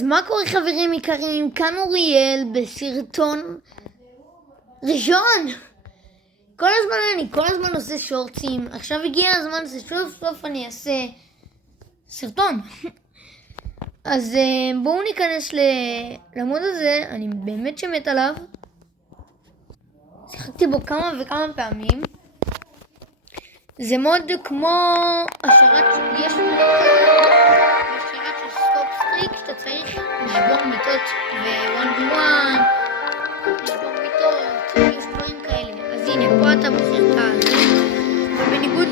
אז מה קורה חברים יקרים? כאן אוריאל בסרטון ראשון. כל הזמן עושה שורטים. עכשיו הגיע הזמן שסוף סוף אני אעשה סרטון. אז בואו ניכנס למוד הזה. אני באמת שמת עליו. שיחקתי בו כמה וכמה פעמים. זה מוד כמו השרת יש של סטופ סטריק, שאתה צריך לשבור מיטות ו-1v1, לשבור מיטות, יש דברים כאלה. אז הנה, פה אתה בוחר את הזה. ובניגוד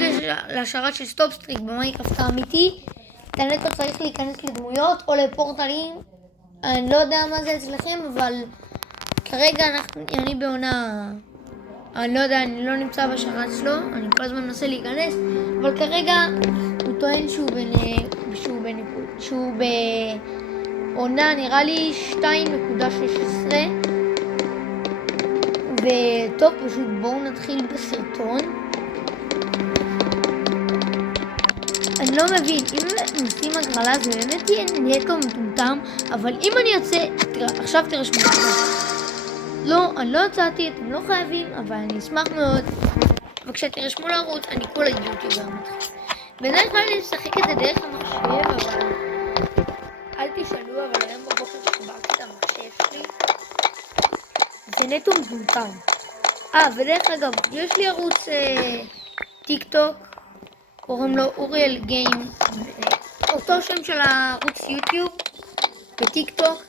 לשרת של סטופ סטריק במיינקראפט האמיתי, אתה נטו צריך להיכנס לדמויות או לפורטלים. אני לא יודע מה זה אצלכם, אבל כרגע אני בעונה, אני לא יודע, אני לא נמצא בשרת שלו, אני כל הזמן מנסה להיכנס, אבל כרגע הוא טוען שהוא בעונה נראה לי 2.16. וטוב, פשוט בואו נתחיל בסרטון. אני לא מבין, אם נשים הגרלה זה באמת יהיה נטו מטומטם, אבל אם אני יוצא, עכשיו תרשמו. לא, אני לא יצאתי, אתם לא חייבים, אבל אני אשמח מאוד. וכשתרשמו לערוץ, אני כל היוטיובר מתחיל. בדרך כלל אני אשחק את זה דרך המחשב, אבל אל תשאלו, אבל היום בבוקר שחברתי את המחשב שלי, זה נטו מטומטם. ודרך אגב, יש לי ערוץ טיק טוק, קוראים לו אוריאל גיים, אותו שם של הערוץ יוטיוב בטיק טוק,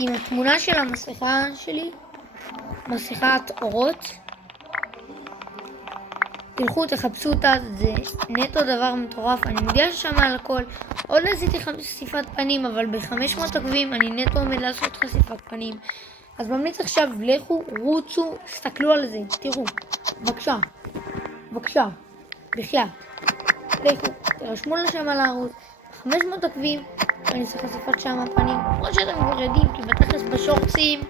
עם התמונה של המסכה שלי, מסכת אורות. תלכו תחפשו אותה, זה נטו דבר מטורף. אני מודיע ששם על הכל. עוד עשיתי חשיפת פנים, אבל ב-500 עקבים אני נטו עומד לעשות חשיפת פנים. אז ממליץ עכשיו, לכו, רוצו, תסתכלו על זה, תראו, בבקשה, בחייאת, לכו, תרשמו לשם על הערוץ, 500 עקבים, אני אעשה חשיפת שם הפנים, כמו שאתם כבר יודעים, כי בתכלס בשורטים,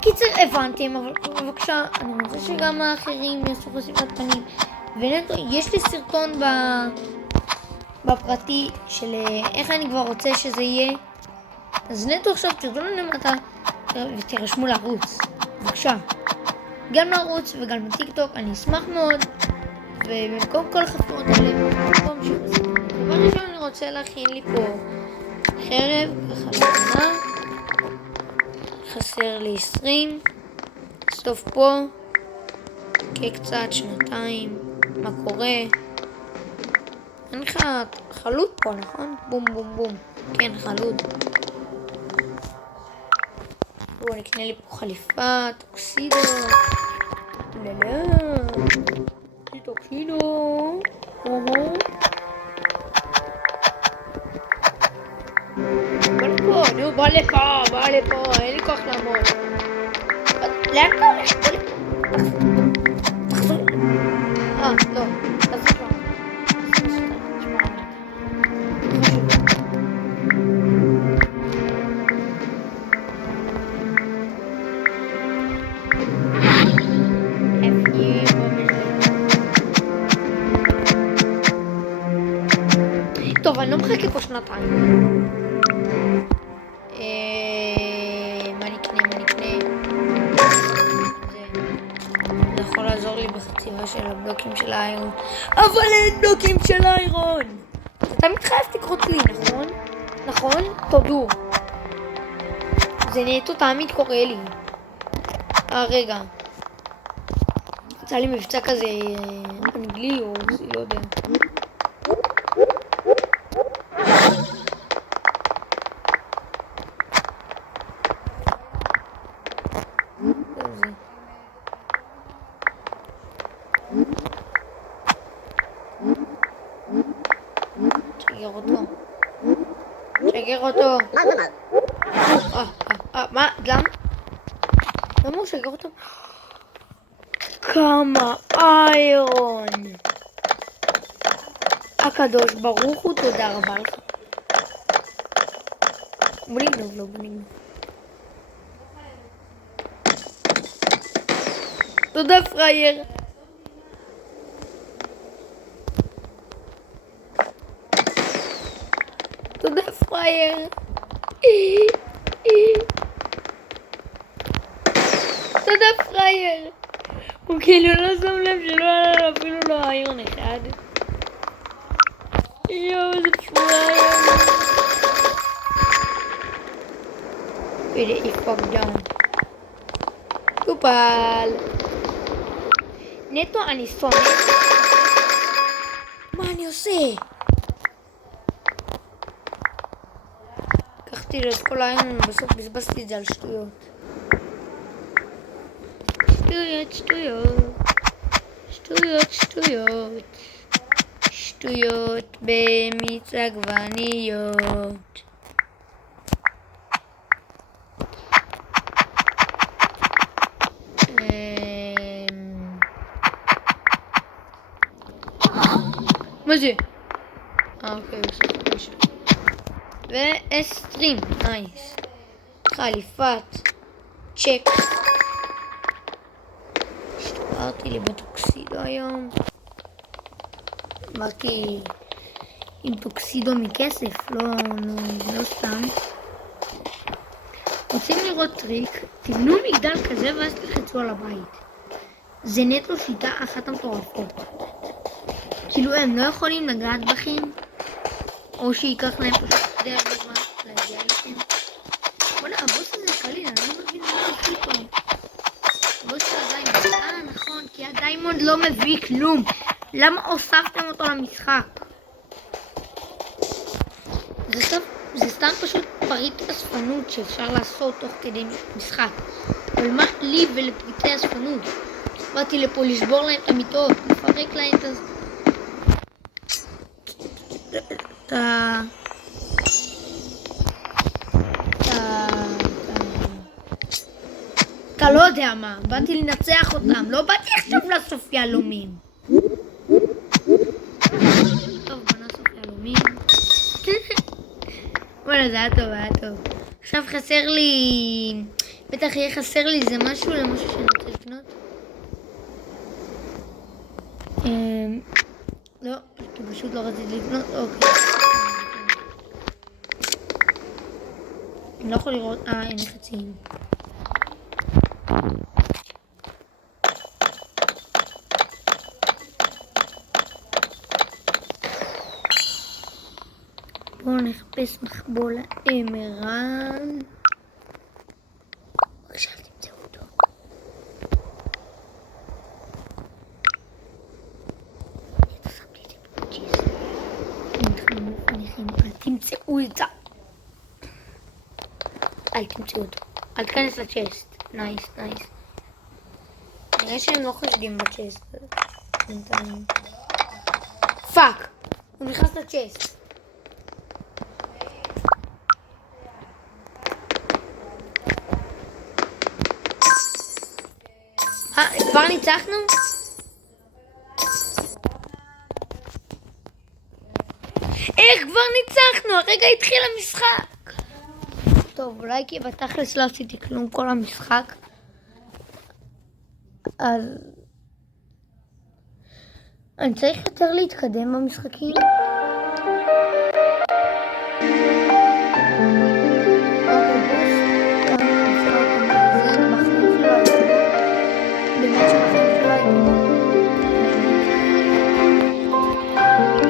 קיצר הבנתם, אבל בבקשה, אני רוצה שגם האחרים יעשו חשיפת פנים, ונטו, יש לי סרטון בפרטי של איך אני כבר רוצה שזה יהיה, אז נטו עכשיו תרדו למטה ותירשמו לערוץ, בבקשה, גם לערוץ וגם בטיק טוק, אני אשמח מאוד. ובמקום כל החפירות האלה, במקום שבסרטון, דבר ראשון אני רוצה להכין לי פה חרב, ככה לבנה, חסר לי 20, סוף פה, קצת 2, מה קורה? אין לך חלוט פה, נכון? בום בום בום, כן חלוט. בואו נקנה לי פה חליפה, טוקסידו, טוקסידו, בוא לפה, אין לי כוח לעמוד. לאן אתה הולך? תחזור. לא, תחזור. טוב, אני לא מחכה פה שנתיים. מה נקנה? זה יכול לעזור לי בחציבה של הבלוקים של האיירון. אבל אין בלוקים של האיירון! אתה תמיד חייב תקרות לי, נכון? נכון? תודו. זה נטו תמיד קורה לי. רגע. יצא לי מבצע כזה אנגלי או לא יודע. שגר אותו. מה? למה הוא שגר אותו? כמה איירון. הקדוש ברוך הוא, תודה רבה לך. בוא נגנוב לו, תודה פרייר. תודה פרייר. תודה פרייר. הוא כאילו לא שם לב שלא עלה לו אפילו לא איירון אחד. יואו, איזה פרייר. והנה, he fucked down. טופל. נטו אני שונא. מה אני עושה? לקחתי לו את כל האיירון, בסוף בזבזתי את זה על שטויות. שטויות במיץ עגבניות. מה זה? אוקיי, בסדר. ו-20, נייס. חליפת צ'ק. השתפרתי לי בטוקסידו היום. באתי עם טוקסידו מכסף, לא סתם. רוצים לראות טריק? תבנו מגדל כזה ואז תלחצו על הבית. זה נטו שיטה אחת המטורפות. כאילו הם לא יכולים לגעת בכם, או שייקח להם פשוט די הרבה זמן להגיע לכם. וואלה, הבוס הזה קליל, אני לא מבין מה זה פה. הבוס של הדיימונד, נכון, כי הדיימונד לא מביא כלום. למה הוספתם אותו למשחק? זה סתם פשוט פריט אספנות שאפשר לעשות תוך כדי משחק. אבל מה לי ולפריטי אספנות? באתי לפה לשבור להם את המיטות, לפרק להם את זה. אתה לא יודע מה, באתי לנצח אותם, לא באתי עכשיו לאסוף יהלומים. טוב, בוא נאסוף יהלומים. וואלה, זה היה טוב. עכשיו חסר לי, בטח יהיה חסר לי זה משהו למשהו שאני רוצה לקנות. לא, כי פשוט לא רציתי לקנות, אוקיי. אני לא יכול לראות, אין לי חצים. בואו נחפש מחבול האמרלד. בבקשה, תמצאו אותו. אתה שם לי את זה בג'יס. אל תמצאו את זה. אל תמצאו אותו. אל תכנס לצ'סט. נייס. נראה שהם לא חושדים בצ'סט. פאק! הוא נכנס לצ'סט. כבר ניצחנו? איך כבר ניצחנו? הרגע התחיל המשחק. טוב, אולי כי בתכלס לא עשיתי כלום כל המשחק. אז אני צריך יותר להתקדם במשחקים.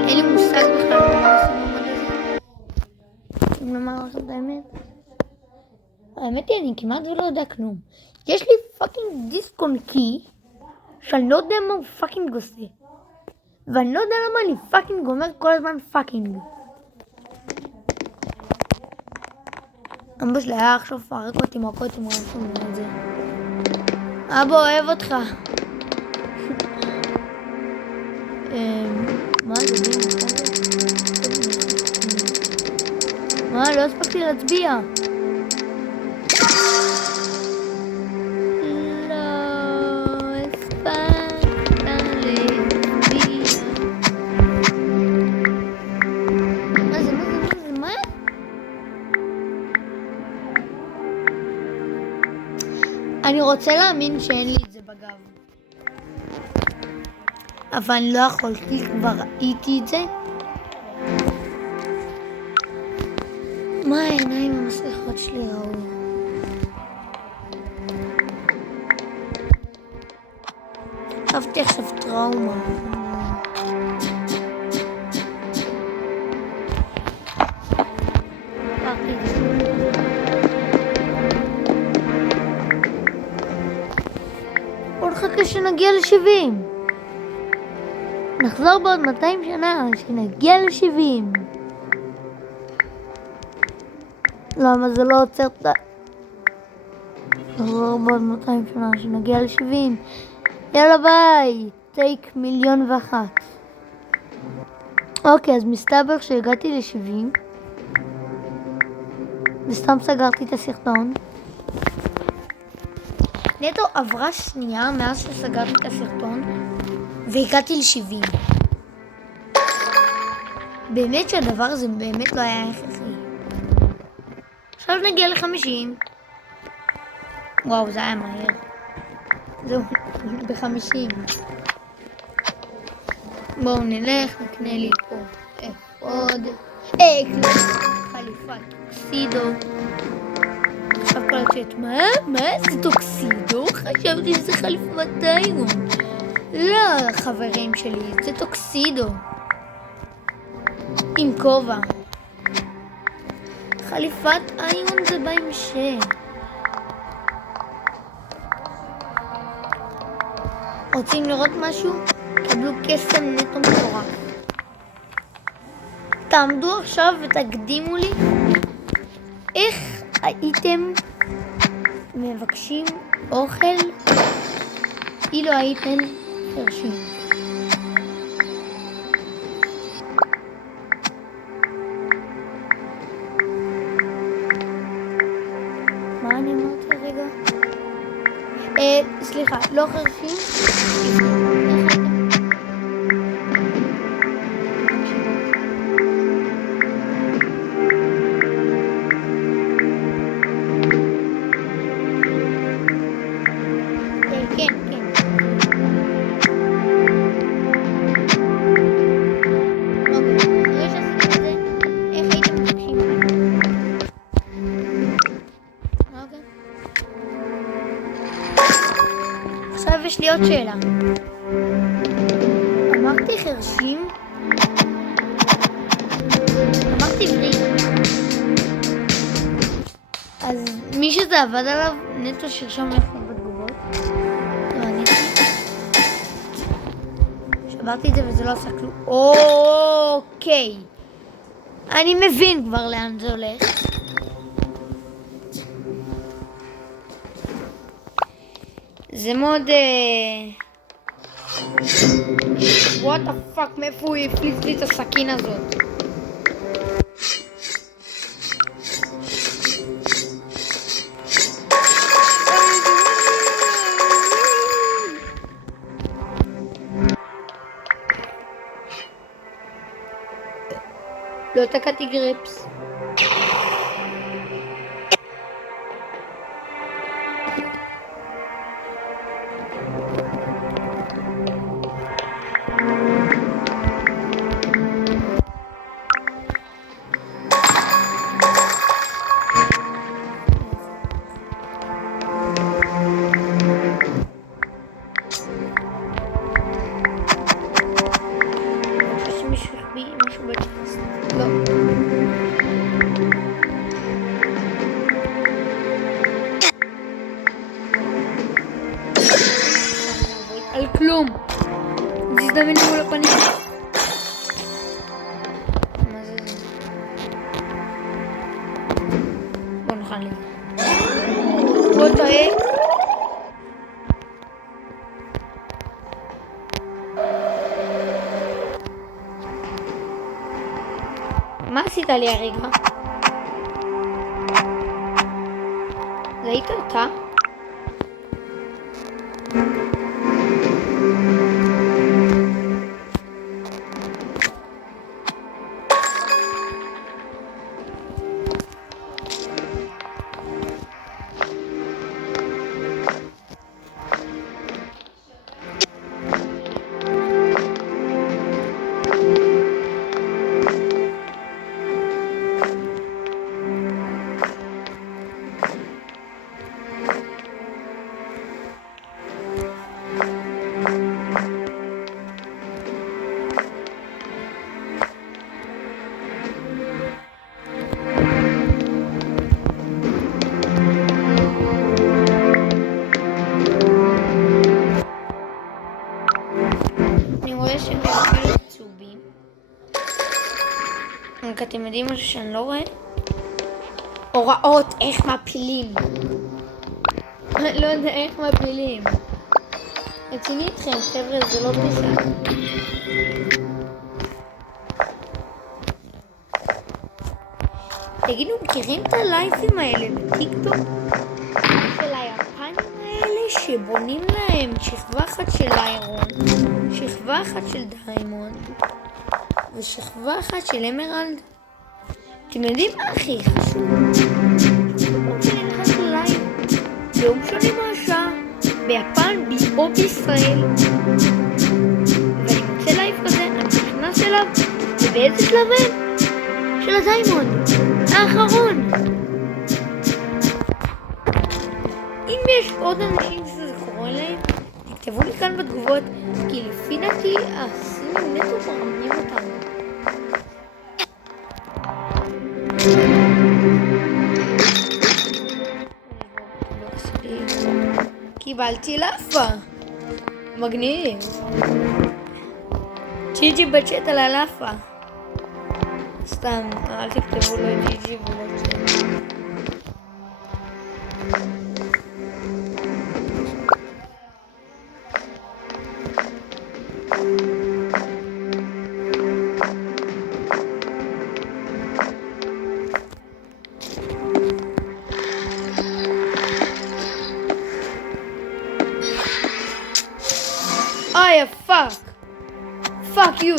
אין לי מושג בכלל מה עושים במד הזה. אם לומר לכם את האמת. האמת היא, אני כמעט ולא יודע כלום. יש לי פאקינג דיסק און קי שאני לא יודע מה הוא פאקינג עושה. ואני לא יודע למה אני פאקינג אומר כל הזמן פאקינג. אבא שלי היה עכשיו פרק אותי מכות אם הוא עושים את זה. אבא אוהב אותך. מה זה? מה? לא הספקתי להצביע. אני רוצה להאמין שאין לי את זה בגב. אבל אני לא יכולתי, כבר ראיתי את זה. מה העיניים המסריחות שלי ראו? חשבתי עכשיו טראומה. בוא נחכה שנגיע ל-70. נחזור בעוד 200 שנה שנגיע ל-70. למה זה לא עוצר את ה... נחזור בעוד 200 שנה שנגיע ל-70. יאללה ביי. טייק 1,000,001. אוקיי, אז מסתבר שהגעתי ל-70. וסתם סגרתי את הסרטון. נטו עברה שנייה מאז שסגרתי את הסרטון והגעתי ל-70. באמת שהדבר הזה באמת לא היה הכרחי. עכשיו נגיע ל-50. וואו, זה היה מהר. זהו, ב-50. בואו נלך, נקנה לי פה אפוד. חליפת טוקסידו. עכשיו כל הצ'אט, מה זה טוקסידו? חשבתי שזה חליפת איירון. לא, חברים שלי, זה טוקסידו. עם כובע. חליפת איירון זה בהמשך. רוצים לראות משהו? קבלו קסם נטו מטורף. תעמדו עכשיו ותקדימו לי איך הייתם מבקשים אוכל אילו הייתם חרשים. מה אני אמרתי רגע? סליחה, לא חרשים? עכשיו יש לי עוד שאלה. אמרתי חרשים? אמרתי עברי. אז מי שזה עבד עליו נטו שירשום לפני בתגובות. לא עניתי. שברתי את זה וזה לא עשה כלום. אוקיי. אני מבין כבר לאן זה הולך. זה מאוד... what the fuck, מאיפה הוא הפליץ לי את הסכין הזאת? לא תקעתי גריפס. על כלום. תזדמן לי מול הפנים. מה זה? בוא נאכל לי. בוא תהיה. מה עשית לי הרגע? זה היית אותה? אתם יודעים משהו שאני לא רואה? הוראות איך מפילים. לא יודע איך מפילים. רציני איתכם, חבר'ה, זה לא בדיחה. תגידו, מכירים את הלייבים האלה בטיקטוק? של היפנים האלה שבונים להם שכבה אחת של איירון, שכבה אחת של דיימונד ושכבה אחת של אמרלד. אתם יודעים מה הכי חשוב? כל שאני נכנס ללייב ביום שני מהשעה ביפן או בישראל ואני מוצא לייב כזה, אני נכנס אליו ובאיזה שלב הם? של הדיימונד האחרון. אם יש עוד אנשים שזה קורה להם, תכתבו לי כאן בתגובות, כי לפי דעתי הסינים נטו מרמים אותנו. קיבלתי לאפה. מגניב. ג'יג'י בצ'אט על הלאפה. סתם, אל תכתבו לו ג'יג'י ולא צ'אט. Oh, fuck! Fuck you!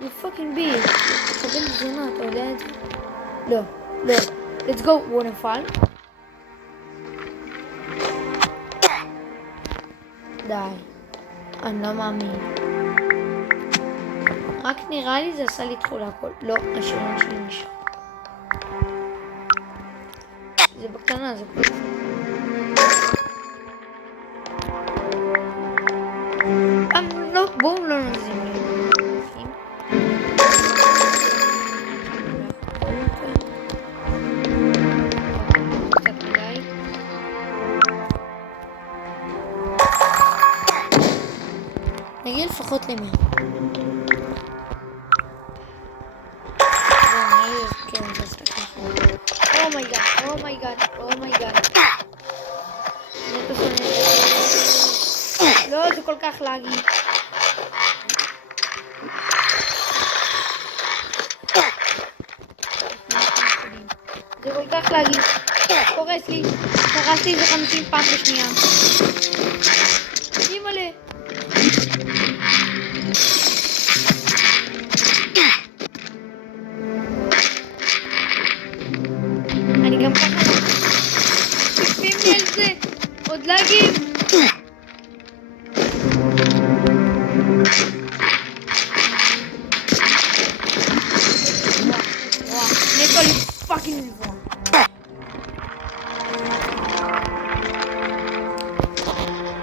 You fucking bitch! תקבל תזונה, אתה יודע את זה? לא, לא. Let's go, הוא נפל. די. אני לא מאמין. רק נראה לי זה עשה לי תחול הכל. לא, השריון שלי נשאר. זה בקטנה, זה פשוט. לא, בואו לא נזים לי. נגיע לפחות למאה. לא, זה כל כך להגיד. זה כל כך להגיד. קורס לי. קרס לי זה 50 פעם בשנייה. אימא'לה. אני גם ככה תקפים לי על זה. עוד להגיד.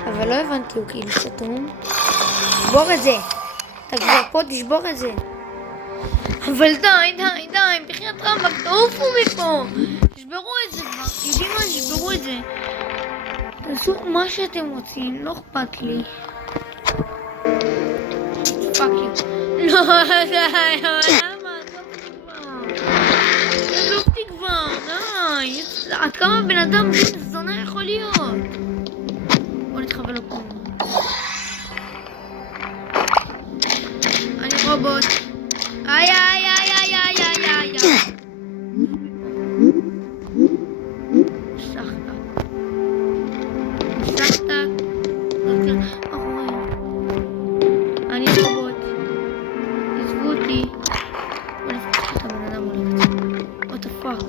אבל לא הבנתי, הוא כאילו סתום. תשבור את זה. אתה כבר פה, תשבור את זה. אבל די, בחיית רמב"ק, תעופו מפה. תשברו את זה כבר. יודעים מה? תשברו את זה. תעשו מה שאתם רוצים, לא אכפת לי. פאק יו. לא, די, למה? עזובתי כבר, די. עד כמה בן אדם בן זונה יכול להיות? בוא נתחבל לו פה. אני רובוט. איי. סחטק. אני רובוט. עזבו אותי. בוא נפתח את הבן אדם הולכת. What the fuck?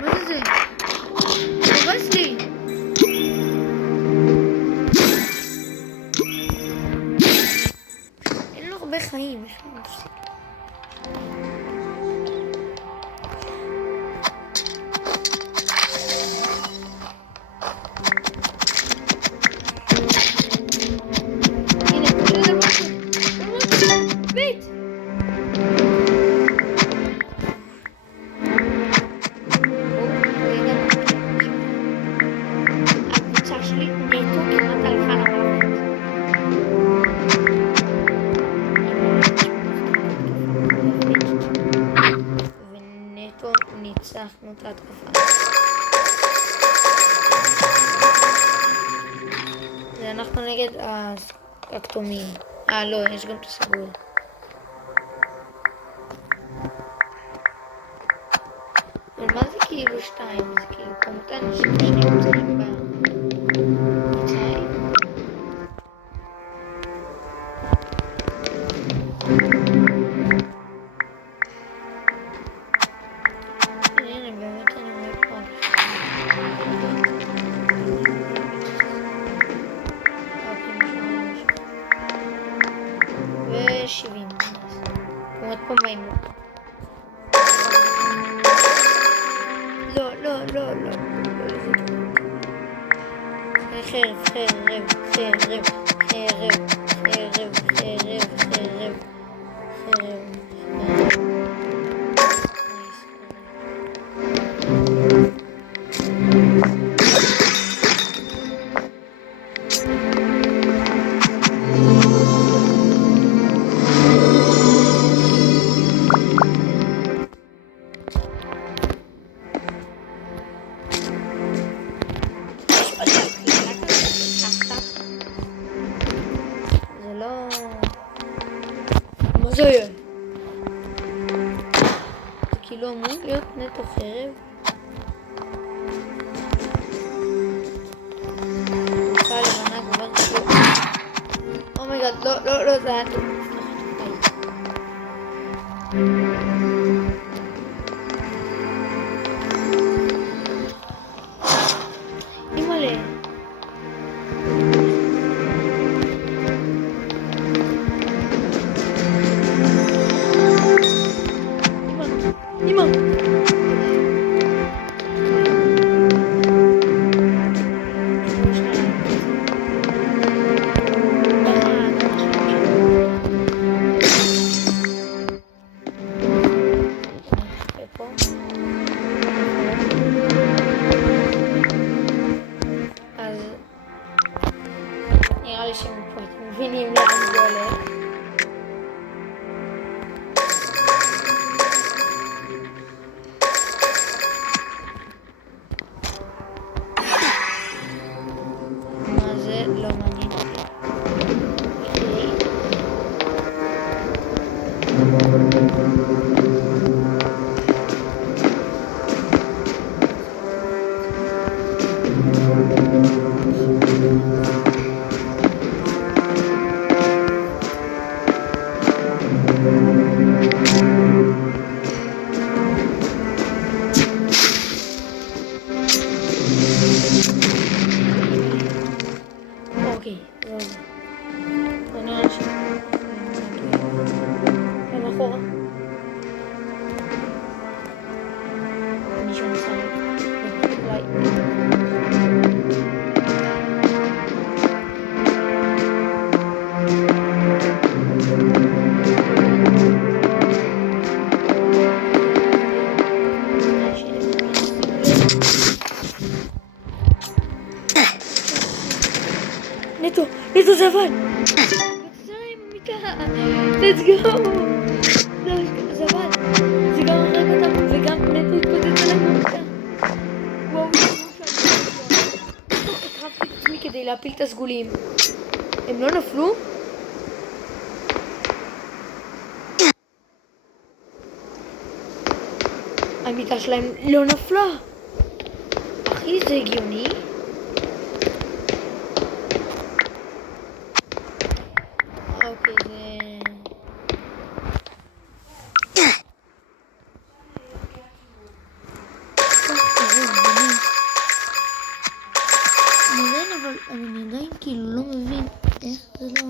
מה זה? הורס לי. אין לו הרבה חיים. יש לו מפסיק. ניצחנו את ההתקפה. זה אנחנו נגד הכתומים. לא, יש גם את הסגול. אבל מה זה כאילו 2? זה כאילו כמות האנשים שנמצאים במצרים? הנה, באמת אני רואה פה. ו-70. כמות פעמיים. לא. חרב. זה יהיה? זה כאילו אמור להיות נטו חרב. תקופה לבנה כבר כאילו. אומייגאד, לא, זה היה טוב. אימא'לה. אז נראה לי שמפה אתם מבינים לאן זה הולך. מה זה? לא מעניין אותי. אוקיי, זהו. זה נראה לי גם אחורה. מישהו נסע אולי. נטו זה עבד! let's go! זה עבד! זה גם הרג אותם וגם נטו התפוצץ עליהם במיטה. וואו, הקרבתי את עצמי כדי להפיל את הסגולים. הם לא נפלו? המיטה שלהם לא נפלה! אחי, זה הגיוני? אוקיי, זה מודן, אבל אני עדיין כאילו לא מבין איך זה לא...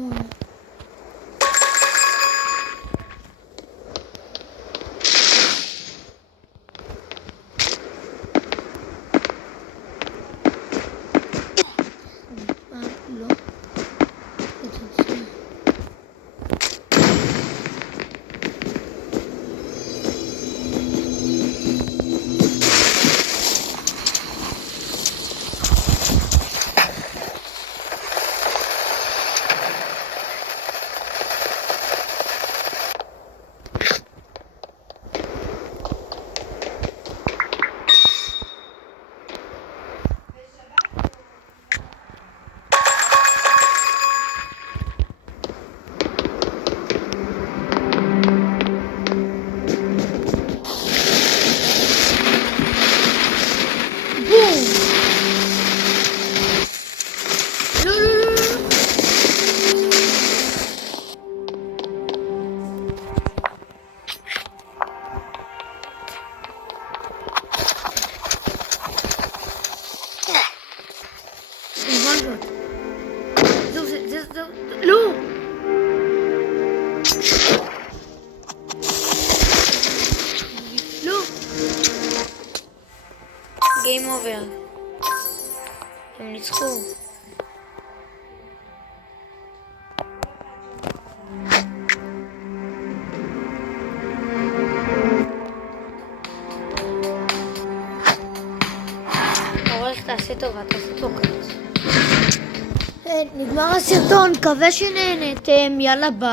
עובר. הם ניצחו. עורך, תעשה טובה, תעשה פוקט. נגמר הסרטון, מקווה שנהנתם, יאללה ביי.